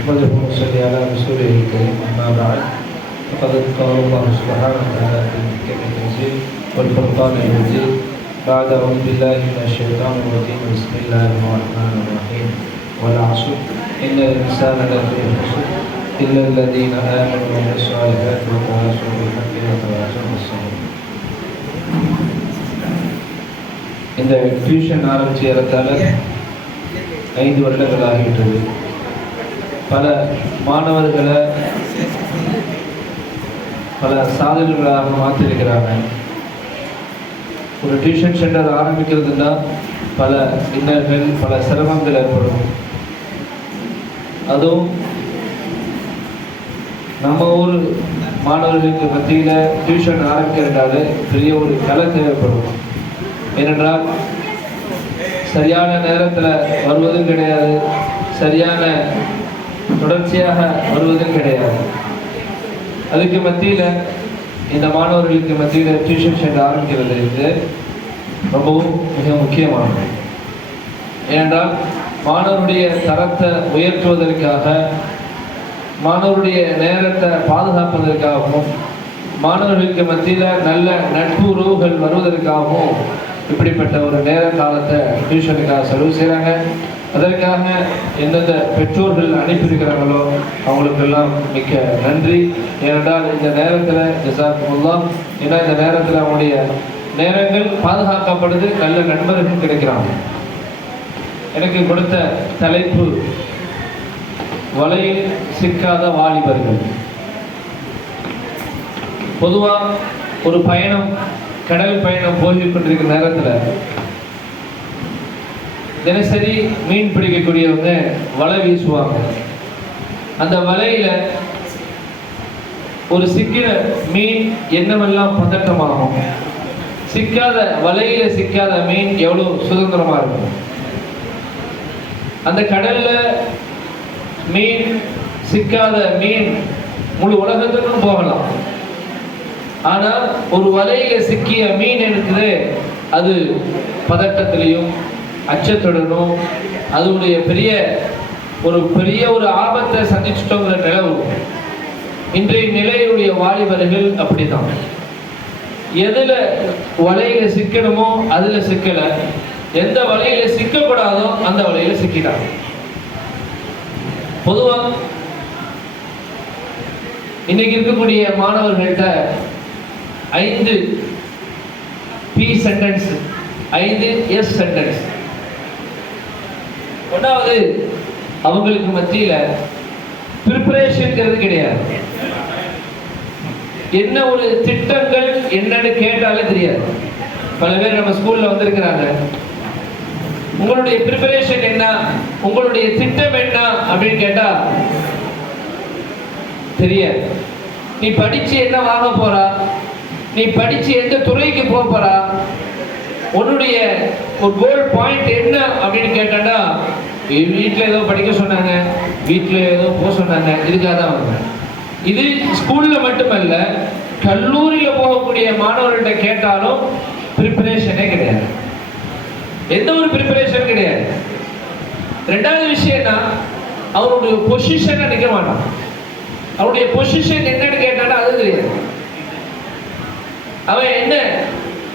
نحمده ونصلي على رسوله الكريم أما بعد فقد قال الله سبحانه وتعالى في محكم التنزيل والفرقان المجيد بعد أعوذ بالله من الشيطان الرجيم بسم الله الرحمن الرحيم والعصر إن الإنسان لفي خسر إلا الذين آمنوا وعملوا الصالحات وتواصوا بالحق وتواصوا بالصبر இந்த டியூஷன் ஆரம்பிச்சு ஏறத்தாழ ஐந்து வருடங்கள் ஆகிவிட்டது பல மாணவர்களை பல சாதனைகளாக மாற்றிருக்கிறாங்க ஒரு டியூஷன் சென்டர் ஆரம்பிக்கிறதுனா பல இன்னல்கள் பல சிரமங்கள் ஏற்படும். அதுவும் நம்ம ஊர் மாணவர்களுக்கு மத்தியில் டியூஷன் ஆரம்பிக்கிறதால பெரிய ஒரு கலை தேவைப்படும். ஏனென்றால் சரியான நேரத்தில் வருவதும் கிடையாது. சரியான தொடர்ச்சியாக வருவதும் கிடையாது. அதுக்கு மத்தியில் இந்த மாணவர்களுக்கு மத்தியில் டியூஷன் சென்டர் ஆரம்பிக்கிறது இது ரொம்பவும் மிக முக்கியமானது. ஏனென்றால் மாணவருடைய தரத்தை உயர்த்துவதற்காக மாணவருடைய நேரத்தை பாதுகாப்பதற்காகவும் மாணவர்களுக்கு மத்தியில் நல்ல நட்பு உறவுகள் வருவதற்காகவும் இப்படிப்பட்ட ஒரு நேர காலத்தை டியூஷனுக்காக செலவு செய்கிறாங்க அதற்காக எந்தெந்த பெற்றோர்கள் அனுப்பியிருக்கிறாங்களோ அவங்களுக்கெல்லாம் மிக்க நன்றி. ஏனென்றால் இந்த நேரத்தில் ஜசாக்குமுல்லா ஏன்னா இந்த நேரத்தில் அவங்களுடைய நேரங்கள் பாதுகாக்கப்படுது நல்ல நண்பர்கள் கிடைக்கிறாங்க. எனக்கு கொடுத்த தலைப்பு வலையில் சிக்காத வாலிபர்கள். பொதுவாக ஒரு பயணம் கடல் பயணம் போகிக் கொண்டிருக்கிற நேரத்தில் தினசரி மீன் பிடிக்கக்கூடியவங்க வலை வீசுவாங்க. அந்த வலையில் ஒரு சிக்கிற மீன் என்னவெல்லாம் பதட்டமாகும்? சிக்காத வலையில சிக்காத மீன் எவ்வளோ சுதந்திரமா இருக்கும்? அந்த கடல்ல மீன் சிக்காத மீன் முழு உலகத்துக்கும் போகலாம். ஆனா ஒரு வலையில சிக்கிய மீன் இருக்குது அது பதட்டத்திலையும் அச்சத்துடனும் அதனுடைய பெரிய ஒரு பெரிய ஒரு ஆபத்தை சந்திச்சிட்டோங்கிற நிலவு. இன்றைய நிலையுடைய வாலிபர்கள் அப்படிதான் எதுல வலையில சிக்கணுமோ அதுல சிக்கல. எந்த வலையில சிக்கக்கூடாதோ அந்த வலையில சிக்கிட்டாங்க. பொதுவா இன்னைக்கு இருக்கக்கூடிய மாணவர்கள்ட்ட ஐந்து பி சென்டென்ஸ் ஐந்து எஸ் சென்டென்ஸ் ஒன்றாவது அவங்களுக்கு மத்தியில் ப்ரிப்பரேஷன்ங்கிறது கிடையாது. என்ன ஒரு திட்டங்கள் என்னன்னு கேட்டாலே தெரியாது. பல பேர் நம்ம ஸ்கூல்ல வந்திருக்கிறாங்க. உங்களுடைய ப்ரிப்பரேஷன் என்ன? உங்களுடைய திட்டம் என்ன? அப்படின்னு கேட்டா தெரியாது. நீ படிச்சு என்ன வாங்க போறா? நீ படிச்சு எந்த துறைக்கு போக போறா? உன்னுடைய ஒரு கோல் பாயிண்ட் என்ன அப்படின்னு கேட்டா வீட்டில் ஏதோ படிக்க சொன்னாங்க வீட்டில் ஏதோ போக சொன்னாங்க இதுக்காக தான் வந்தேன். இது ஸ்கூலில் மட்டுமல்ல கல்லூரியில் போகக்கூடிய மாணவர்கள்ட்ட கேட்டாலும் ப்ரிப்பரேஷனே கிடையாது. எந்த ஒரு ப்ரிப்பரேஷன் கிடையாது. ரெண்டாவது விஷயம்னா அவருடைய பொசிஷனை நிற்க மாட்டான். அவருடைய பொசிஷன் என்னன்னு கேட்டானா அது தெரியாது. அவன் என்ன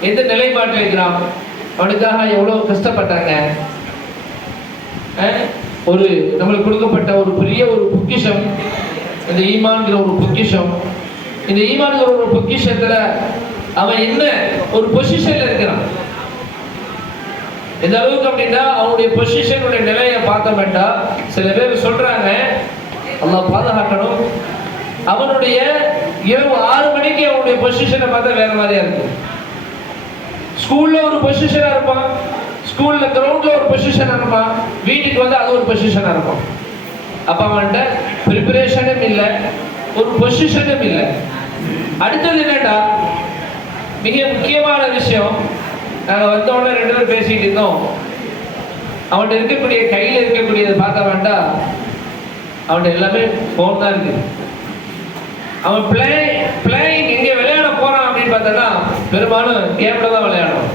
எந்த நிலைப்பாட்டில் இருக்கிறான்? அவனுக்காக எவ்வளோ கஷ்டப்பட்டாங்க? அஹ், ஒரு நம்மளுக்கு கொடுக்கப்பட்ட ஒரு பெரிய ஒரு பொக்கிஷம். இந்த ஈமான்கிற ஒரு பொக்கிஷம். இந்த ஈமான்கிற ஒரு பொக்கிஷத்தில் அவன் என்ன ஒரு பொசிஷன்ல இருக்கிறான். எந்த அளவுக்கு அப்படின்னா அவனுடைய பொசிஷனுடைய நிலையை பார்த்தோம்னா சில பேர் சொல்றாங்க அல்லா பாதுகாக்கணும். அவனுடைய இரவு ஆறு மணிக்கு அவனுடைய பொசிஷனை பார்த்தா வேற மாதிரியா இருக்கும். ஸ்கூல்ல ஒரு பொசிஷனா இருப்பான். ஸ்கூல்ல கிரவுண்ட்ல ஒரு பொசிஷனா இருப்பான். வீட்டுக்கு வந்து அது ஒரு பொசிஷனா இருக்கும். அப்ப அவன்கிட்ட ப்ரிப்பரேஷனும் இல்லை ஒரு பொசிஷனும் இல்லை. அடுத்தது என்னடா? மிக முக்கியமான விஷயம். நாங்கள் வந்தோடனே ரெண்டு பேரும் பேசிட்டு இருந்தோம். அவன்கிட்ட இருக்கக்கூடிய கையில் இருக்கக்கூடியதை பார்க்க வேண்டாம் அவன்கிட்ட எல்லாமே ஃபோன் தான் இருக்குது அவன் பிளே பிளேயிங் எங்கே விளையாட பார்த்தோன்னா பெரும்பாலும் கேம்ல தான் விளையாடும்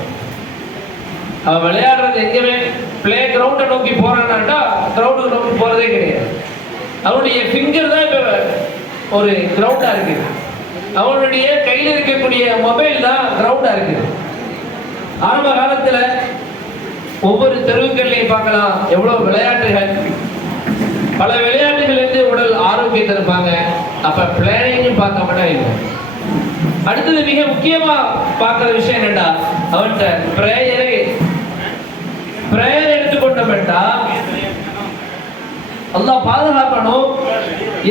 அவன் விளையாடுறது எங்கேயுமே பிளே கிரவுண்டை நோக்கி போறான்னாட்டா கிரவுண்டுக்கு நோக்கி போறதே கிடையாது. அவனுடைய ஃபிங்கர் தான் இப்போ ஒரு கிரவுண்டாக இருக்கு. அவனுடைய கையில் இருக்கக்கூடிய மொபைல் தான் கிரவுண்டாக இருக்குது ஆரம்ப காலத்துல ஒவ்வொரு தெருவுகள்லையும் பார்க்கலாம் எவ்வளவு விளையாட்டுகள். பல விளையாட்டுகள் இருந்து உடல் ஆரோக்கியத்தை இருப்பாங்க அப்ப பிளானிங் பார்த்தோம்னா இல்லை அடுத்தது மிக முக்கியமா பார்க்கிற விஷயம் என்னடா அவன்கிட்ட பிரேயரை பிரேயர் எடுத்துக்கொண்டோம்டா அல்லா பாதுகாக்கணும்.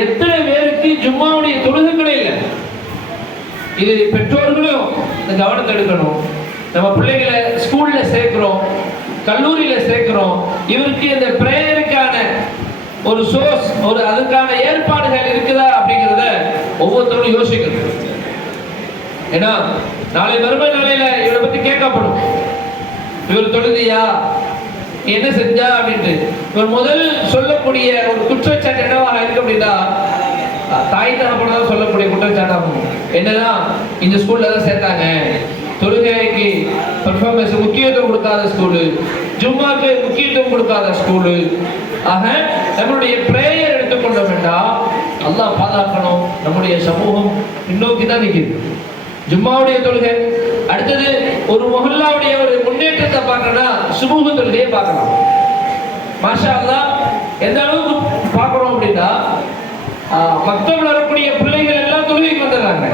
எத்தனை பேருக்கு ஜும்மாவுடைய தொழுகங்களே இல்லை. இது பெற்றோர்களும் இந்த கவனத்தை எடுக்கணும். நம்ம பிள்ளைகளை ஸ்கூல்ல சேர்க்கிறோம் கல்லூரியில சேர்க்கிறோம். இவருக்கு இந்த பிரேயருக்கான ஒரு சோர்ஸ் ஒரு அதுக்கான ஏற்பாடுகள் இருக்குதா அப்படிங்கிறத ஒவ்வொருத்தரும் யோசிக்கணும். ஏன்னா நாளை மறுமை நாளையில இவரை பத்தி கேட்கப்படும். இவர் தொழுதியா என்ன செஞ்சா? அப்படின்ட்டு. இவர் முதல் சொல்லக்கூடிய ஒரு குற்றச்சாட்டு என்னவாக இருக்கு அப்படின்னா தாய் தகப்பன சொல்லக்கூடிய குற்றச்சாட்டாகும். என்னதான் இந்த ஸ்கூல்ல தான் சேர்த்தாங்க தொழுகைக்கு பர்ஃபார்மன்ஸ் முக்கியத்துவம் கொடுக்காத ஸ்கூலு ஜும்மாக்கு முக்கியத்துவம் கொடுக்காத ஸ்கூலு ஆக நம்மளுடைய பிரேயர் எடுத்துக்கொண்டோம் வேண்டாம் அல்லாஹ் பாதுகாக்கணும். நம்முடைய சமூகம் பின்னோக்கி தான் நிற்கிது. ஜும்மாவுடைய தொழுகை. அடுத்தது ஒரு மொஹல்லாவுடைய ஒரு முன்னேற்றத்தை பார்க்கணும்னா சுமூக தொழுகையை பார்க்கலாம். மாஷா அல்லாஹ் எந்த அளவுக்கு பார்க்கணும் அப்படின்னா மக்தபில் வரக்கூடிய பிள்ளைகள் எல்லாம் தொழுகைக்கு வந்துடுறாங்க.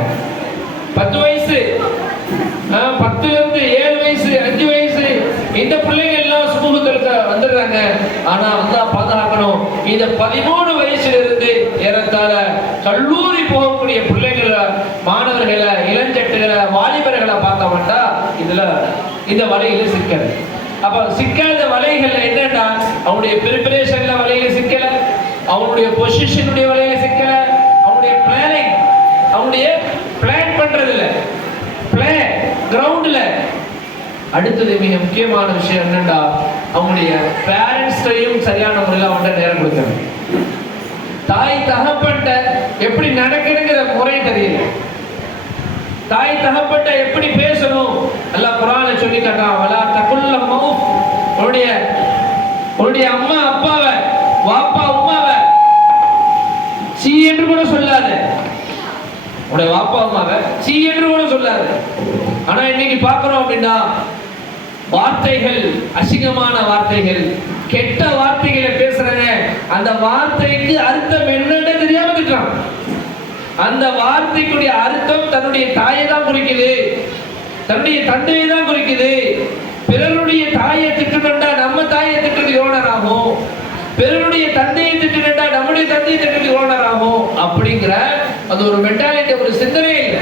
பத்து வயசு ஆஹ், பத்துல இருந்து ஏழு வயசு அஞ்சு வயசு இந்த பிள்ளைங்க எல்லாம் சுமூகத்திற்கு வந்துடுறாங்க. ஆனா அல்லாஹ் பாதுகாக்கணும் இந்த பதிமூணு வயசுல இருந்து ஏறத்தாழ கல்லூரி போகக்கூடிய பிள்ளை மாணவர்களை இளஞ்சட்டுகளை வாலிபர்களை பார்த்தோம்னா இதுல இந்த வலையில சிக்கல். அப்ப சிக்காத வலைகள் என்னன்னா அவனுடைய ப்ரிப்பரேஷன்ல வலையில சிக்கல? அவனுடைய பொசிஷனுடைய வலையில சிக்கல? அவனுடைய பிளானிங் அவனுடைய பிளான் பண்றது இல்ல பிளான் கிரவுண்ட்ல அடுத்தது மிக முக்கியமான விஷயம் என்னன்னா அவனுடைய பேரண்ட்ஸ்டையும் சரியான முறையில் அவன்கிட்ட நேரம் கொடுக்கணும். தாய் தகப்பன்ட்ட எப்படி நடக்கணுங்கிற முறை தெரியல. தாய் தகப்பட்ட எப்படி பேசணும்? நல்லா குரான சொல்லி காட்டான் வலா தகுல்ல மௌஃப் உன்னுடைய உன்னுடைய அம்மா அப்பாவை வாப்பா உமாவை சீ என்று கூட சொல்லாத. உன்னுடைய வாப்பா அம்மாவை சீ என்று கூட சொல்லாத. ஆனா இன்னைக்கு பார்க்கறோம் அப்படின்னா வார்த்தைகள் அசிங்கமான வார்த்தைகள் கெட்ட வார்த்தைகளை பேசுறங்க அந்த வார்த்தைக்கு அர்த்தம் என்னன்னு தெரியாம திட்டுறான். அந்த வார்த்தைக்குடைய அர்த்தம் தன்னுடைய தாயை தான் குறிக்குது. தன்னுடைய தந்தையை தான் குறிக்குது. பிறருடைய தாயை திட்டுனண்டா நம்ம தாயை திட்டுறது ஓனர் ஆகும் பிறருடைய தந்தையை திட்டுனண்டா நம்முடைய தந்தையை திட்டுறது ஓனர் ஆகும் அப்படிங்கிற அது ஒரு மென்டாலிட்டி ஒரு சிந்தனை இல்லை.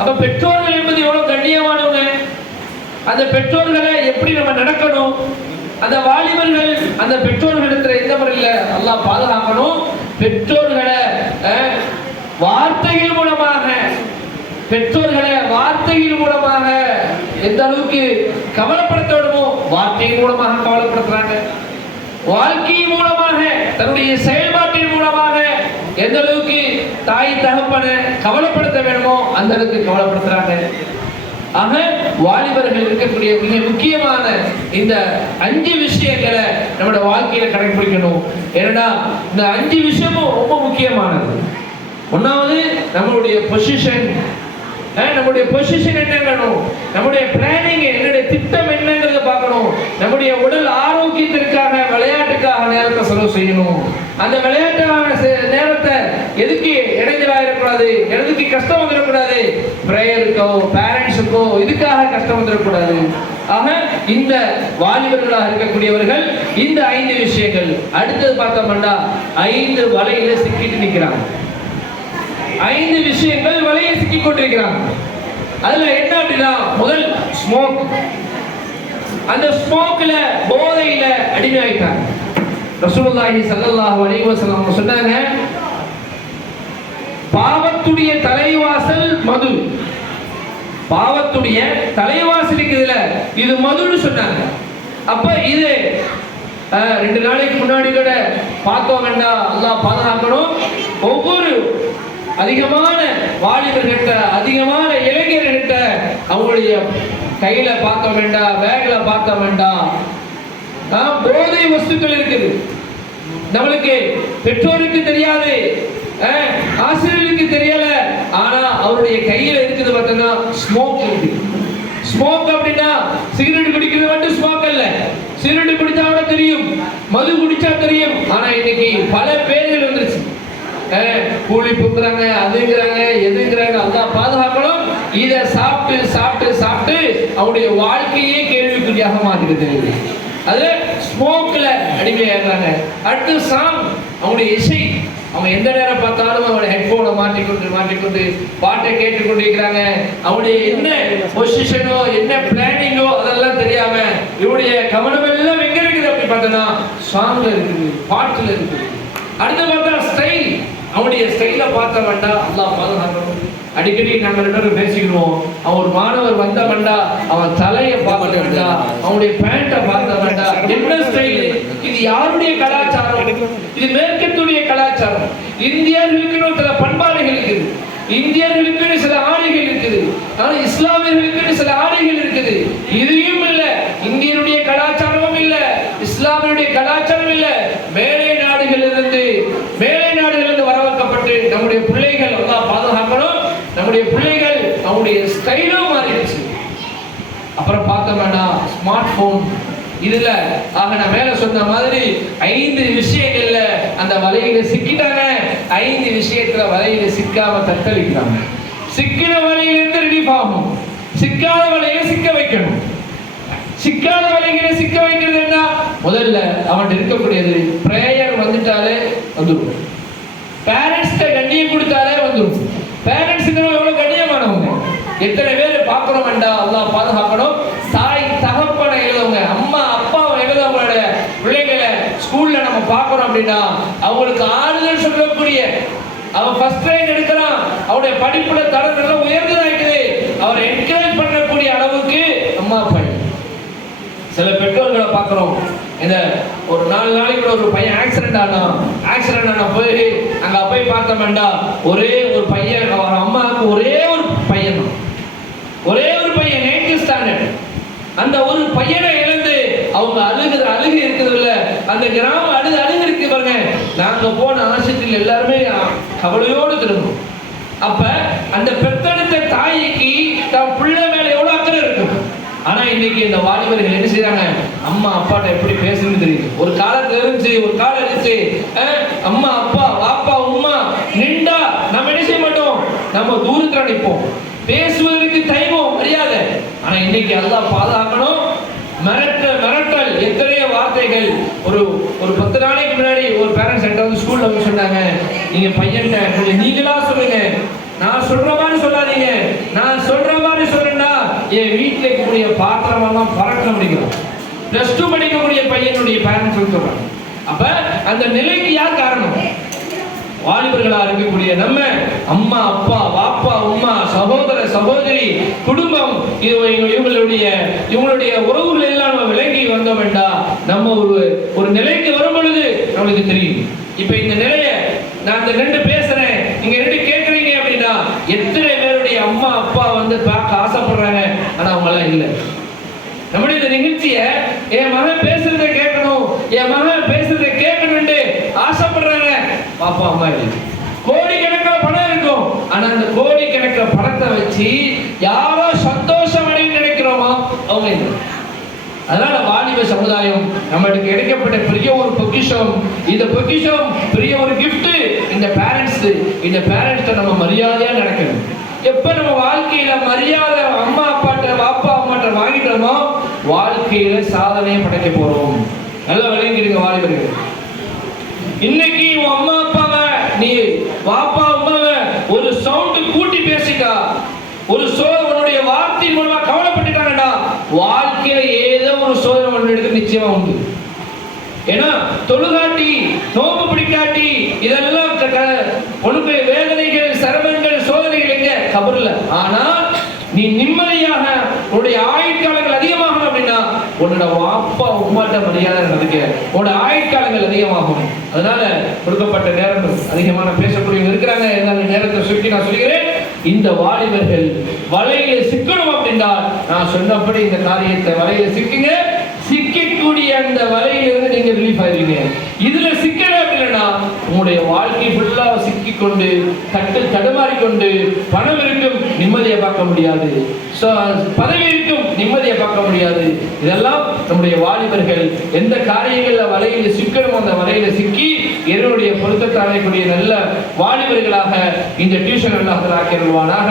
அப்ப பெற்றோர்கள் என்பது எவ்வளவு கண்ணியமானவங்க? அந்த பெற்றோர்களை எப்படி நம்ம நடக்கணும்? அந்த வாலிபர்கள் அந்த பெற்றோர்களிடத்துல எந்த முறையில் அல்லாஹ் பாதுகாக்கணும். பெற்றோர்களை வார்த்தைகள் மூலமாக பெற்றோர்களை வார்த்தையின் மூலமாக எந்த அளவுக்கு கவலைப்படுத்த விடுமோ வார்த்தையின் மூலமாக கவலைப்படுத்துறாங்க. வாழ்க்கையின் மூலமாக தன்னுடைய செயல்பாட்டின் மூலமாக எந்த அளவுக்கு தாய் தகப்பனை கவலைப்படுத்த வேணுமோ அந்த அளவுக்கு கவலைப்படுத்துறாங்க. ஆக வாலிபர்கள் இருக்கக்கூடிய மிக முக்கியமான இந்த அஞ்சு விஷயங்களை நம்மளோட வாழ்க்கையில கடைபிடிக்கணும். ஏன்னா இந்த அஞ்சு விஷயமும் ரொம்ப முக்கியமானது. ஒன்றாவது நம்மளுடைய பொசிஷன் நம்முடைய பொசிஷன் என்னங்கணும் நம்முடைய பிளானிங் என்னுடைய திட்டம் என்னங்கிறத பார்க்கணும். நம்முடைய உடல் ஆரோக்கியத்திற்காக விளையாட்டுக்காக நேரத்தை செலவு செய்யணும். அந்த விளையாட்டுக்கான செ- நேரத்தை எதுக்கு இடைஞ்சலாக இருக்கக்கூடாது? எதுக்கு கஷ்டம் வந்துடக்கூடாது? பிரேயருக்கோ பேரண்ட்ஸுக்கோ இதுக்காக கஷ்டம் வந்துடக்கூடாது. ஆக இந்த வாலிபர்களாக இருக்கக்கூடியவர்கள் இந்த ஐந்து விஷயங்கள். அடுத்தது பார்த்தோம்னா ஐந்து வலையில சிக்கிட்டு நிற்கிறாங்க ஐந்து விஷயங்கள் வலையை சிக்கிக் கொண்டிருக்கிறான். அதுல என்ன அப்படின்னா முதல் ஸ்மோக் அந்த ஸ்மோக்ல போதையில அடிமையாயிட்டாங்க ரசூலுல்லாஹி ஸல்லல்லாஹு அலைஹி வஸல்லம் சொன்னாங்க பாவத்துடைய தலைவாசல் மது. பாவத்துடைய தலைவாசல் இருக்குதுல இது மதுன்னு சொன்னாங்க. அப்ப இது ரெண்டு நாளைக்கு முன்னாடி கூட பார்த்தோம் வேண்டாம் அல்லாஹ் பாதுகாக்கணும். ஒவ்வொரு அதிகமான வாலிபர்கிட்ட அதிகமான இளைஞர்கிட்ட அவங்களுடைய கையில பார்க்க வேண்டாம் பேக்ல பார்க்க வேண்டாம். போதை வஸ்துக்கள் இருக்குது. நம்மளுக்கு பெற்றோருக்கு தெரியாது. ஆசிரியர்களுக்கு தெரியல. ஆனா அவருடைய கையில இருக்குது பார்த்தோம்னா ஸ்மோக் இருக்கு. ஸ்மோக் அப்படின்னா சிகரெட் குடிக்கிறது மட்டும் ஸ்மோக் அல்ல. சிகரெட் குடிச்சா கூட தெரியும். மது குடிச்சா தெரியும். ஆனா இன்னைக்கு பல பேர்கள் வந்துருச்சு. கூலி புக்குறாங்க அதுங்கிறாங்க எதுங்கிறாங்க அதான் பாதுகாக்கணும். இதை சாப்பிட்டு சாப்பிட்டு சாப்பிட்டு அவனுடைய வாழ்க்கையே கேள்விக்குறியாக மாறிடுது அது ஸ்மோக்கில் அடிமையாகிறாங்க அடுத்து சாங் அவனுடைய இசை. அவங்க எந்த நேரம் பார்த்தாலும் அவனை ஹெட்ஃபோனை மாட்டிக்கொண்டு மாட்டிக்கொண்டு பாட்டை கேட்டுக்கொண்டு இருக்கிறாங்க அவனுடைய என்ன பொசிஷனோ என்ன பிளானிங்கோ அதெல்லாம் தெரியாம இவனுடைய கவனம் எல்லாம் எங்க இருக்குது அப்படி பார்த்தோன்னா சாங்ல இருக்குது பாட்டுல இருக்குது. அடுத்து பார்த்தா ஸ்டைல் அவனுடைய ஸ்டைல பார்த்த வேண்டாம் அல்லாஹ் பாதுகாக்கணும். அடிக்கடி நாங்க ரெண்டு பேரும் பேசிக்கிடுவோம். அவன் ஒரு மாணவர் வந்த வேண்டா அவன் தலையை பார்க்க வேண்டா அவனுடைய பேண்ட்டை பார்க்க வேண்டா என்ன ஸ்டைல் இது யாருடைய கலாச்சாரம்? இது மேற்கத்துடைய கலாச்சாரம். இந்தியர்களுக்குன்னு சில பண்பாடுகள் இருக்குது. இந்தியர்களுக்குன்னு சில ஆடைகள் இருக்குது. ஆனா இஸ்லாமியர்களுக்குன்னு சில ஆடைகள் இருக்குது. இதையும் இல்ல. இந்தியனுடைய கலாச்சாரமும் இல்ல. இஸ்லாமியனுடைய கலாச்சாரம் இல்ல மேலை நாடுகளில் இருந்து மேலை நாடுகளில் இருந்து வரவக்கப்பட்டு நம்முடைய பிள்ளைகள் எல்லாம் பாதுகாக்கணும் நம்முடைய பிள்ளைகள் அவங்களுடைய ஸ்டைலும் மாறிடுச்சு பார்க்க வேண்டாம். ஸ்மார்ட் போன் இதுல ஆக நான் மேல சொன்ன மாதிரி ஐந்து விஷயங்கள்ல அந்த வலையில சிக்கிட்டாங்க. ஐந்து விஷயத்துல வலையில சிக்காம தத்தளிக்கிறாங்க. சிக்கின வலையில இருந்து ரிலீஃப் ஆகும் சிக்காத வலையில சிக்க வைக்கணும். சிக்காத வலைகளை சிக்க வைக்கிறது என்ன? முதல்ல அவன் இருக்கக்கூடியது பிரேயர் வந்துட்டாலே வந்துடும் பேரண்ட்ஸ்ட கண்ணியம் கொடுத்தாலே வந்துடும் பேரண்ட்ஸ் எவ்வளவு கண்ணியமானவங்க? எத்தனை பேர் பார்க்கிறோம் வேண்டாம் அல்லாஹ் பாதுகாக்கணும் தாய் தகப்பனை எழுதவங்க அம்மா அப்பாவை எழுதவங்களோட பிள்ளைங்களை ஸ்கூல்ல நம்ம பார்க்கிறோம் அப்படின்னா அவங்களுக்கு ஆறுதல் சொல்லக்கூடிய அவன் ஃபர்ஸ்ட் ரேங்க் எடுக்கிறான். அவனுடைய படிப்புல தரம் நல்லா உயர்ந்ததாயிக்குது அவரை என்கரேஜ் பண்ணக்கூடிய அளவுக்கு அம்மா அப்பா சில பெற்றோர்களை பார்க்குறோம். இந்த ஒரு நாலு நாளைக்கு ஒரு பையன் ஆக்சிடென்ட் ஆனா ஆக்சிடென்ட் ஆனா போய் அங்க போய் பார்த்தோம்டா ஒரே ஒரு பையன் அவர் அம்மாவுக்கு ஒரே ஒரு பையன் ஒரே ஒரு பையன் நைன்த் ஸ்டாண்டர்ட் அந்த ஒரு பையனை இழந்து அவங்க அழுக அந்த கிராமம் அழுது அழுது இருக்கு பாருங்க. நாங்க போன ஆசிரியர்கள் எல்லாருமே கவலையோடு திரும்பும் அப்ப அந்த பெத்தெடுத்த தாய்க்கு தன் பிள்ளை மேல எவ்வளவு அக்கறை இருக்கும் ஆனா இன்னைக்கு இந்த வாலிபர்கள் என்ன செய்யறாங்க அம்மா அப்பாட்ட எப்படி பேசணும்னு தெரியுது. ஒரு காலத்துல இருந்துச்சு ஒரு காலம் இருந்துச்சு அஹ், அம்மா அப்பா வாப்பா உம்மா நின்றா நம்ம என்ன செய்ய மாட்டோம்? நம்ம தூரத்துல நிற்போம். பேசுவதற்கு தைவம் மரியாதை. ஆனா இன்னைக்கு எல்லாம் பாதுகாக்கணும். மிரட்ட மிரட்டல் எத்தனை ஒரு ஒரு பத்து நாளைக்கு முன்னாடி ஒரு பேரண்ட்ஸ் என்கிட்ட வந்து ஸ்கூல்ல வந்து சொன்னாங்க நீங்க பையன்கிட்ட கொஞ்சம் நீங்களா சொல்லுங்க. நான் சொல்ற மாதிரி சொல்லாதீங்க. நான் சொல்ற மாதிரி சொல்லுன்னா என் வீட்டில் இருக்கக்கூடிய பாத்திரம் எல்லாம் பறக்க முடியும். பிளஸ் டூ படிக்கக்கூடிய பையனுடைய பேரண்ட்ஸ் சொல்றாங்க. அப்ப அந்த நிலைக்கு யார் காரணம்? வாலிபர்களா இருக்கக்கூடிய நம்ம அம்மா அப்பா வாப்பா உம்மா சகோதர சகோதரி குடும்பம் இவங்களுடைய இவங்களுடைய உறவுகள் எல்லாம் நம்ம விலகி வந்த வேண்டாம் நம்ம ஒரு ஒரு நிலைக்கு வரும் பொழுது நம்மளுக்கு தெரியும். இப்ப இந்த நிலைய நான் இந்த ரெண்டு பேசுறேன். நீங்க ரெண்டு கேட்கறீங்க அப்படின்னா எத்தனை பேருடைய அம்மா அப்பா வந்து பார்க்க ஆசைப்படுறாங்க? ஆனா அவங்க எல்லாம் இல்லை. நம்முடைய இந்த நிகழ்ச்சியை என் மகன் பேசுறதை கேட்கணும். என் மகன் பேசுறதை கேட்கணும்னு ஆசைப்படுறாங்க அப்பா அம்மா இல்லை கோடிக்கணக்கில் பணம் இருக்கும். ஆனா அந்த கோடிக்கணக்கில் பணத்தை வச்சு யாரோ சந்தோஷம் அடைன்னு நினைக்கிறோமா அவங்க இல்லை அதனால வாலிப சமுதாயம் நம்மளுக்கு கிடைக்கப்பட்ட பெரிய ஒரு பொக்கிஷம். இந்த பொக்கிஷம் பெரிய ஒரு கிஃப்ட் இந்த பேரண்ட்ஸ் இந்த பேரண்ட்ஸ் நம்ம மரியாதையா நடக்கணும். எப்ப நம்ம வாழ்க்கையில மரியாதை அம்மா அப்பாட்ட வாப்பா அம்மாட்ட வாங்கிட்டோமோ வாழ்க்கையில சாதனையை படைக்க போறோம். நல்லா விளங்கிடுங்க வாலிபர்கள். இன்னைக்கு உன் அம்மா நீ வாப்பா அம்மாவை ஒரு சவுண்ட் கூட்டி பேசிக்கா ஒரு சோதனை உன்னுடைய வார்த்தையின் மூலமா கவலைப்பட்டுட்டாங்கடா. வாழ்க்கையில ஏதோ ஒரு சோதனை ஒன்று எடுத்து நிச்சயமா உண்டு. ஏன்னா தொழுகாட்டி நோம்பு பிடிக்காட்டி இதெல்லாம் க- உனக்கு வேதனைகள் சிரமங்கள் சோதனைகள் எங்க? கபர்ல. ஆனா நீ நிம்மதியாக உன்னுடைய ஆயுட்காலங்கள் அதிகமாக உன்னோட வாப்பா உமாட்ட மரியாதை நடக்க உன்னோட ஆயுட்காலங்கள் அதிகமாகும். அதனால கொடுக்கப்பட்ட நேரம் அதிகமான பேசக்கூடியவங்க இருக்கிறாங்க. இருந்தாலும் நேரத்தை சுருக்கி நான் சொல்கிறேன் இந்த வாலிபர்கள் வலையில சிக்கணும் அப்படின்னா நான் சொன்னபடி இந்த காரியத்தை வலையில சிக்குங்க. சிக்கக்கூடிய அந்த வலையிலிருந்து நீங்க ரிலீஃப் ஆயிருவீங்க. இதுல நம்முடைய வாழ்க்கை ஃபுல்லா சிக்கி கொண்டு தட்டு தடுமாறிக்கொண்டு பணம் இருக்கும் நிம்மதியை பார்க்க முடியாது. பதவி இருக்கும் நிம்மதியை பார்க்க முடியாது. இதெல்லாம் நம்முடைய வாலிபர்கள் எந்த காரியங்களில் வலையில சிக்கணுமோ அந்த வலையில சிக்கி என்னுடைய பொருத்தத்தை அடையக்கூடிய நல்ல வாலிபர்களாக இந்த டியூஷன் அல்லாஹ் ஆக்கிடுவானாக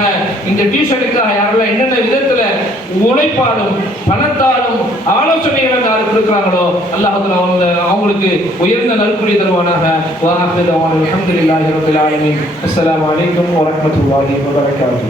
இந்த டியூஷனுக்காக யாரெல்லாம் என்னென்ன விதத்துல உழைப்பாலும் பணத்தாலும் ஆலோசனை இருக்கிறாங்களோ அல்லாஹத்துல அவங்க அவங்களுக்கு உயர்ந்த நற்குறி தருவானாக. வாஹித் அல்ஹம்துலில்லாஹி ரப்பில் ஆலமீன். அஸ்ஸலாமு அலைக்கும் வரஹ்மத்துல்லாஹி வபரகாத்துஹு.